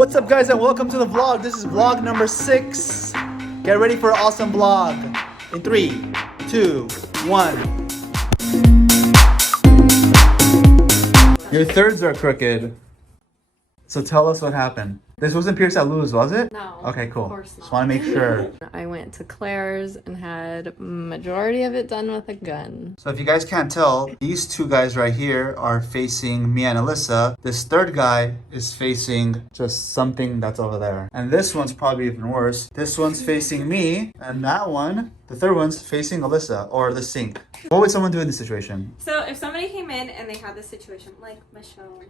What's up, guys, and welcome to the vlog. This is vlog number 6. Get ready for an awesome vlog. In 3, 2, 1. Your thirds are crooked. So tell us what happened. This wasn't pierced at Lulu's, was it? No. Okay, cool. Of course not. Just want to make sure. I went to Claire's and had majority of it done with a gun. So if you guys can't tell, these two guys right here are facing me and Alyssa. This third guy is facing just something that's over there. And this one's probably even worse. This one's facing me, and that one, the third one's facing Alyssa, or the sink. What would someone do in this situation? So if somebody came in and they had this situation, like Michelle,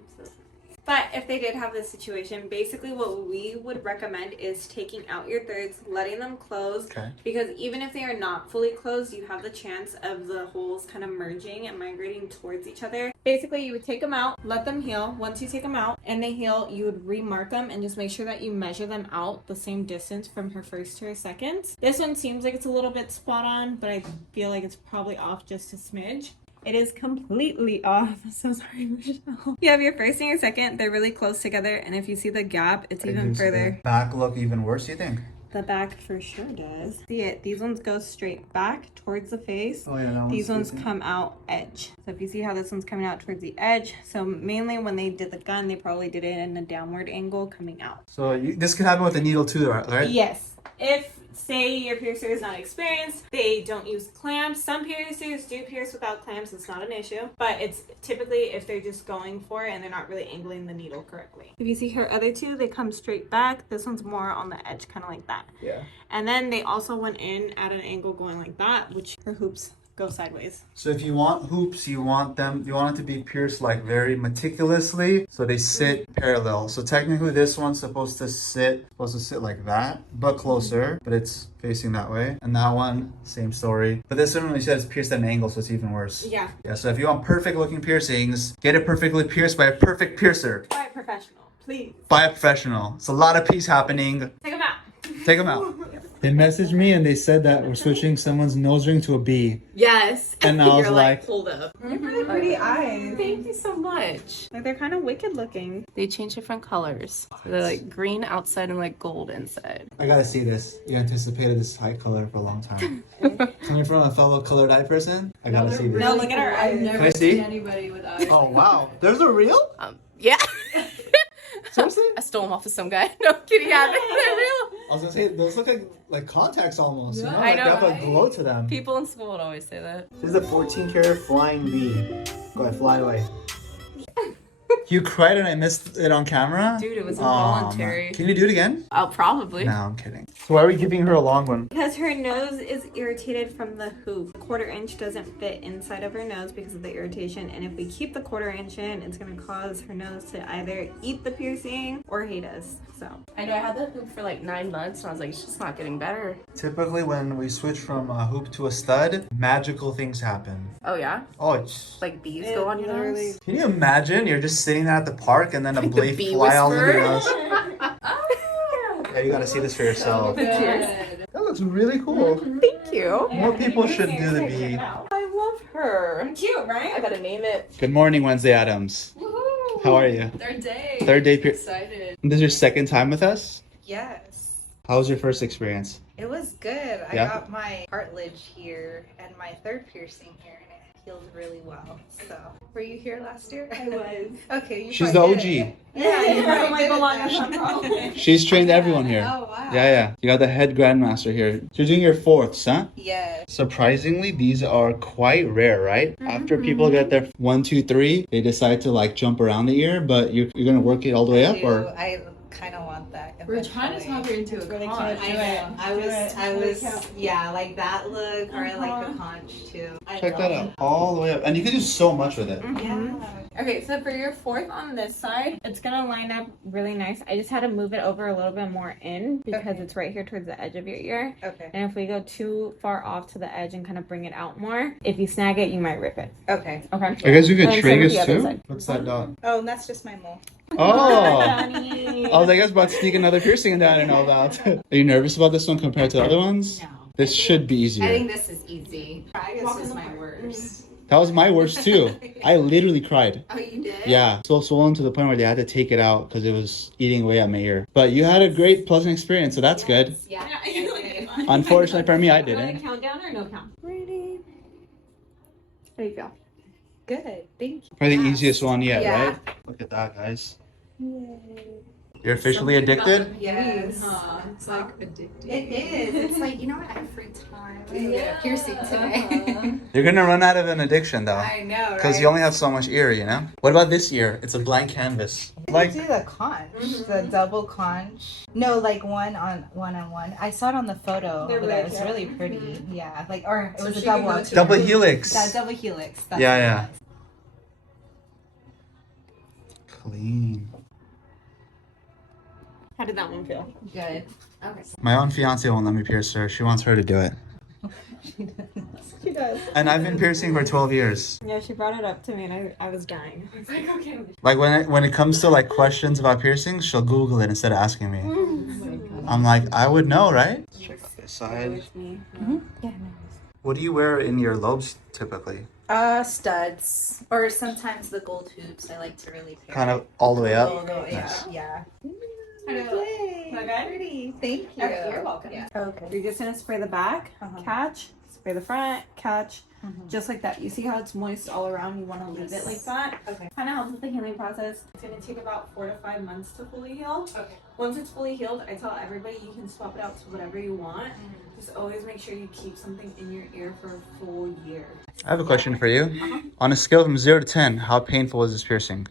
but if they did have this situation, basically what we would recommend is taking out your thirds, letting them close. Okay. Because even if they are not fully closed, you have the chance of the holes kind of merging and migrating towards each other. Basically, you would take them out, let them heal. Once you take them out and they heal, you would remark them and just make sure that you measure them out the same distance from her first to her second. This one seems like it's a little bit spot on, but I feel like it's probably off just a smidge. It is completely off. So sorry, Michelle. You have your first and your second. They're really close together. And if you see the gap, it's even further. The back look even worse, you think? The back for sure does. See it? These ones go straight back towards the face. Oh yeah, that one's These ones come out edge. So if you see how this one's coming out towards the edge. So mainly when they did the gun, they probably did it in a downward angle coming out. So this could happen with a needle too, right? Yes. If, say, your piercer is not experienced, they don't use clamps. Some piercers do pierce without clamps. It's not an issue. But it's typically if they're just going for it and they're not really angling the needle correctly. If you see her other two, they come straight back. This one's more on the edge, kind of like that. Yeah. And then they also went in at an angle going like that, which her hoops go sideways. So if you want hoops, you want it to be pierced like very meticulously, so they sit parallel. So technically this one's supposed to sit like that, but closer, but it's facing that way. And that one, same story. But this one, we said it's pierced at an angle, so it's even worse. Yeah. Yeah, so if you want perfect looking piercings, get it perfectly pierced by a perfect piercer. By a professional, please. By a professional. It's a lot of piece happening. Take them out. Take them out. They messaged me and they said that we're switching someone's nose ring to a B. Yes. And I was You're like, hold up. You have really pretty eyes. Thank you so much. Like they're kind of wicked looking. They change different colors. So they're like green outside and like gold inside. I gotta see this. You anticipated this eye color for a long time. Coming from a fellow colored eye person, I gotta see this. No, look at her eyes. I've never Can I see? seen anybody with eyes. Oh wow, there's a real? Yeah. Seriously? I stole them off of some guy. No I'm kidding. Yeah, they're real. I was gonna say those look like contacts almost. You know, I like know, they have a right? glow to them. People in school would always say that. This is a 14 karat flying bee. Go ahead, fly away. You cried and I missed it on camera? Dude, it was Aw, involuntary. man. Can you do it again? I'll probably. No, I'm kidding. So why are we giving her a long one? Because her nose is irritated from the hoop. 1/4 inch doesn't fit inside of her nose because of the irritation. And if we keep the 1/4 inch in, it's going to cause her nose to either eat the piercing or hate us. So I know I had that hoop for like 9 months and I was like, it's just not getting better. Typically when we switch from a hoop to a stud, magical things happen. Oh yeah? Oh, it's... Like bees go on your nose? Can you imagine? You're just sitting there at the park and then a Like the blade bee fly all over your whisperer? nose. Yeah, you gotta see this for yourself. Cheers. That looks really cool. Thank you. More people should do the bee. I love her. cute, right? I gotta name it. Good morning, Wednesday Adams. Woohoo! How are you? Third day. Third day Excited. This is your second time with us? Yes, How was your first experience? it was good. I Yeah? got my cartilage here and my third piercing here, and it healed really well. So, were you here last year? I was. Okay, you She's the probably OG. did it. Yeah, you you probably like did the it longest then. one. She's trained everyone here. Oh wow. Yeah. You got the head grandmaster here. You're doing your fourths, huh? Yes. Surprisingly, these are quite rare, right? After people get their 1, 2, 3, they decide to like jump around the ear, but you're gonna work it all the way up, or? I kind of want that. We're trying to eventually. talk her into a really conch. cute. I was, yeah, like that look, or like a conch too. Check that out, all the way up, and you can do so much with it. Yeah. Okay, so for your fourth on this side, it's gonna line up really nice. I just had to move it over a little bit more in because Okay. it's right here towards the edge of your ear. Okay. And if we go too far off to the edge and kind of bring it out more, if you snag it, you might rip it. Okay. Okay. I guess you And can same with tragus the other too? side. What's that dot? Oh, and that's just my mole. Oh! I was, I guess, about to sneak another piercing in that I didn't know about. Are you nervous about this one compared to the other ones? No. This should be easier. I think this is easy. Tragus is my worst. That was my worst too. I literally cried. Oh, you did? Yeah, so swollen to the point where they had to take it out because it was eating away at my ear. But you had a great, pleasant experience, so that's good. Yeah. Unfortunately for me, I Want a didn't. countdown or no count? Ready? How do you feel? Good. Thank you. Probably the easiest one yet, Yeah. right? Look at that, guys. You're officially addicted? Yes. It's like addictive. It is. It's like, you know what? I have free time. I'm gonna get a piercing today. You're gonna run out of an addiction though. I know, right? Because you only have so much ear, you know? What about this ear? It's a blank canvas. Like do the conch, the double conch. No, like one on one. I saw it on the photo. They're Over there. really It's really pretty. Yeah, like or it was a she can double. go to- Double helix. That double helix. That's Yeah, what it yeah. was. Clean. How did that one feel? Good. Okay. My own fiance won't let me pierce her. She wants her to do it. She does. And I've been piercing for 12 years. Yeah, she brought it up to me and I was dying. I was like, okay. Like when it comes to like questions about piercings, she'll Google it instead of asking me. I'm like, I would know, right? Check out this side. With me. Yeah. What do you wear in your lobes typically? Studs or sometimes the gold hoops. I like to really pair. Kind of all the way up. Logo, yeah. Nice. Yeah. Okay. Pretty. Thank you. Okay, you're welcome. Yeah. Okay. You're just gonna spray the back, catch, spray the front, catch, just like that. You see how it's moist all around? You want to leave it like that. Okay. Kind of helps with the healing process. It's gonna take about 4 to 5 months to fully heal. Okay. Once it's fully healed, I tell everybody you can swap it out to whatever you want. Just always make sure you keep something in your ear for a full year. I have a question for you. On a scale from 0 to 10, how painful is this piercing?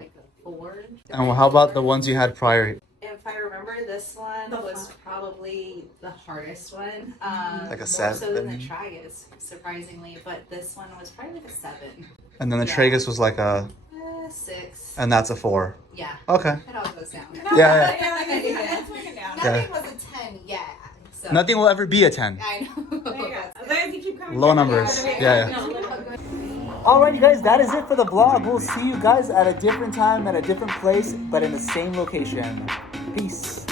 Like a 4. And how about the ones you had prior? If I remember, this one The was fuck? probably the hardest one. Like a more so than 7? the tragus, surprisingly. But this one was probably like a 7. And then the Yeah. tragus was like a, 6. and that's a 4. Yeah. Okay. It all goes down. Yeah. Let's break it down. Nothing was a 10 yet. So. Nothing will ever be a 10. I know. There you go. As long as you keep coming Low down, numbers. you gotta make Yeah, it. yeah. No, literally. Alrighty guys, that is it for the vlog. We'll see you guys at a different time, at a different place, but in the same location. Peace.